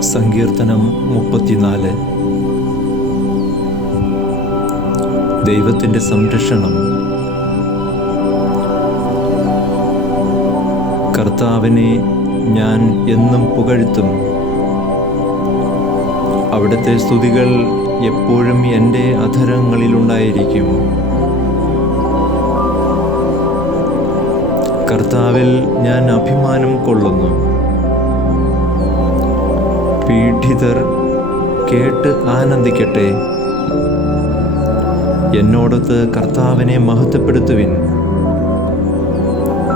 സങ്കീർത്തനം മുപ്പത്തിനാല്. ദൈവത്തിന്റെ സംരക്ഷണം. കർത്താവിനെ ഞാൻ എന്നും പുകഴ്ത്തും. അവിടുത്തെ സ്തുതികൾ എപ്പോഴും എന്റെ അധരങ്ങളിലുണ്ടായിരിക്കും. കർത്താവിൽ ഞാൻ അഭിമാനം കൊള്ളുന്നു. പീഡിതർ കേട്ട് ആനന്ദിക്കട്ടെ. എന്നോടൊത്ത് കർത്താവിനെ മഹത്വപ്പെടുത്തുവിൻ.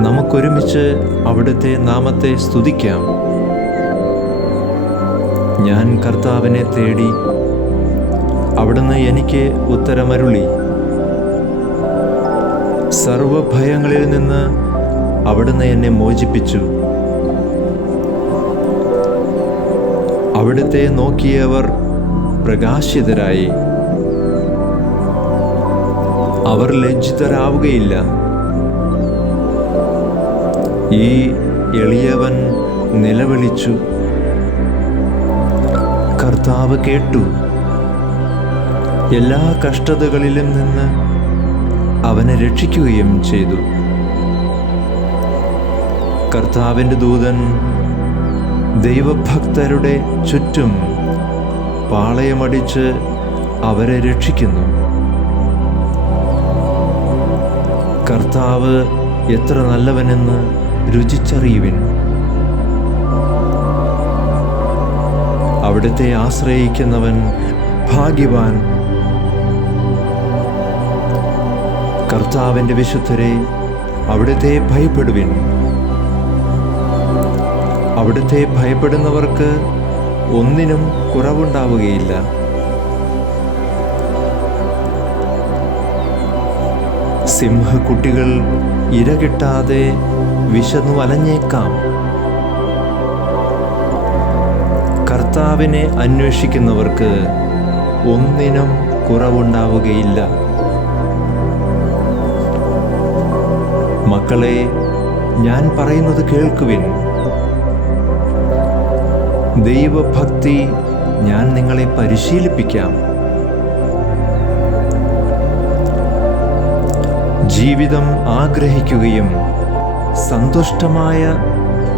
നമുക്കൊരുമിച്ച് അവിടുത്തെ നാമത്തെ സ്തുതിക്കാം. ഞാൻ കർത്താവിനെ തേടി അവിടുന്ന് എനിക്ക് ഉത്തരമരുളി. സർവഭയങ്ങളിൽ നിന്ന് അവിടുന്ന് എന്നെ മോചിപ്പിച്ചു. അവിടുത്തെ നോക്കിയവർ പ്രകാശിതരായി. അവർ ലജ്ജിതരാവുകയില്ല. ഈ എളിയവൻ നിലവിളിച്ചു. കർത്താവ് കേട്ടു. എല്ലാ കഷ്ടതകളിലും നിന്ന് അവനെ രക്ഷിക്കുകയും ചെയ്തു. കർത്താവിന്റെ ദൂതൻ ദൈവഭക്തരുടെ ചുറ്റും പാളയമടിച്ച് അവരെ രക്ഷിക്കുന്നു. കർത്താവ് എത്ര നല്ലവനെന്ന് രുചിച്ചറിയുവിൻ. അവിടുത്തെ ആശ്രയിക്കുന്നവൻ ഭാഗ്യവാൻ. കർത്താവിന്റെ വിശുദ്ധരെ അവിടുത്തെ ഭയപ്പെടുവിൻ. അവിടുത്തെ ഭയപ്പെടുന്നവർക്ക് ഒന്നിനും കുറവുണ്ടാവുകയില്ല. സിംഹക്കുട്ടികൾ ഇര കിട്ടാതെ വിശന്നു വലഞ്ഞേക്കാം കർത്താവിനെ അന്വേഷിക്കുന്നവർക്ക് ഒന്നിനും കുറവുണ്ടാവുകയില്ല. മക്കളെ ഞാൻ പറയുന്നത് കേൾക്കുവിൻ. ദൈവഭക്തി ഞാൻ നിങ്ങളെ പരിശീലിപ്പിക്കാം. ജീവിതം ആഗ്രഹിക്കുകയും സന്തുഷ്ടമായ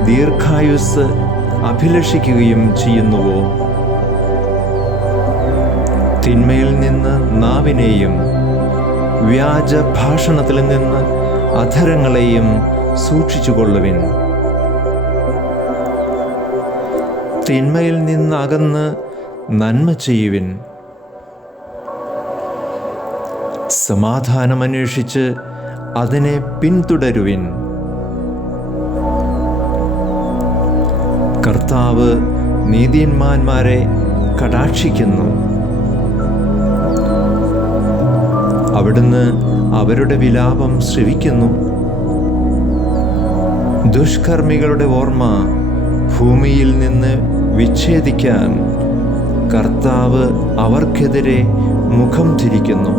ദീർഘായുസ് അഭിലഷിക്കുകയും ചെയ്യുന്നുവോ? തിന്മയിൽ നിന്ന് നാവിനെയും വ്യാജ ഭാഷണത്തിൽ നിന്ന് അധരങ്ങളെയും സൂക്ഷിച്ചുകൊള്ളുവിൻ. തിന്മയിൽ നിന്നകന്ന് നന്മ ചെയ്യുവിൻ. സമാധാനമന്വേഷിച്ച് അതിനെ പിന്തുടരുവിൻ. കർത്താവ് നീതിന്മാന്മാരെ കടാക്ഷിക്കുന്നു. അവിടുന്ന് അവരുടെ വിലാപം ശ്രവിക്കുന്നു. ദുഷ്കർമ്മികളുടെ ഓർമ്മ ഭൂമിയിൽ നിന്ന് വിച്ഛേദിക്കാൻ കർത്താവ് അവർക്കെതിരെ മുഖം തിരിക്കുന്നു.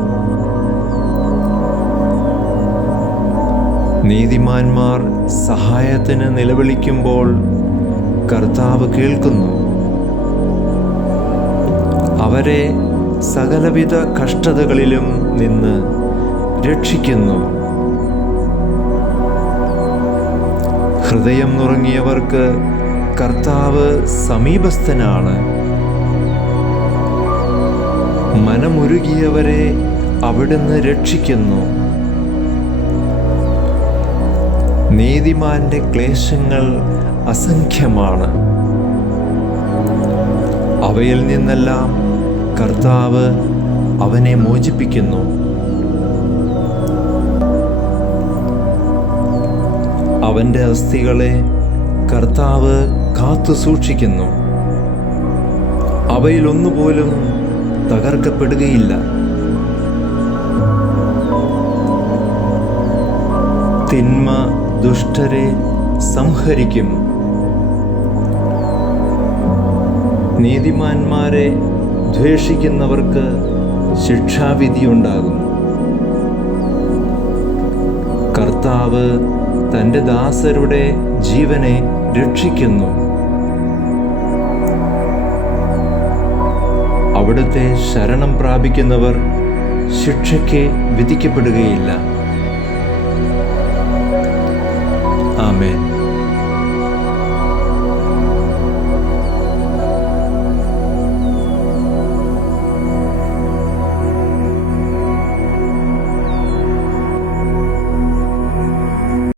നീതിമാന്മാർ സഹായത്തിന് നിലവിളിക്കുമ്പോൾ കർത്താവ് കേൾക്കുന്നു. അവരെ സകലവിധ കഷ്ടതകളിലും നിന്ന് രക്ഷിക്കുന്നു. ഹൃദയം നുറങ്ങിയവർക്ക് കർത്താവ് സമീപസ്ഥനാണ്. മനമുരുകിയവരെ അവിടുന്ന് രക്ഷിക്കുന്നു. നീതിമാന്റെ ക്ലേശങ്ങൾ അസംഖ്യമാണ്. അവയിൽ നിന്നെല്ലാം കർത്താവ് അവനെ മോചിപ്പിക്കുന്നു. അവന്റെ അസ്ഥികളെ കർത്താവ് കാത്തു സൂക്ഷിക്കുന്നു. അവയിലൊന്നുപോലും തകർക്കപ്പെടുകയില്ല. തിന്മ ദുഷ്ടരെ സംഹരിക്കും. നീതിമാന്മാരെ ദ്വേഷിക്കുന്നവർക്ക് ശിക്ഷാവിധിയുണ്ടാകും കർത്താവ് തന്റെ ദാസരുടെ ജീവനെ രക്ഷിക്കുന്നു. അവിടുത്തെ ശരണം പ്രാപിക്കുന്നവർ ശിക്ഷയ്ക്ക് വിധിക്കപ്പെടുകയില്ല. ആമേൻ.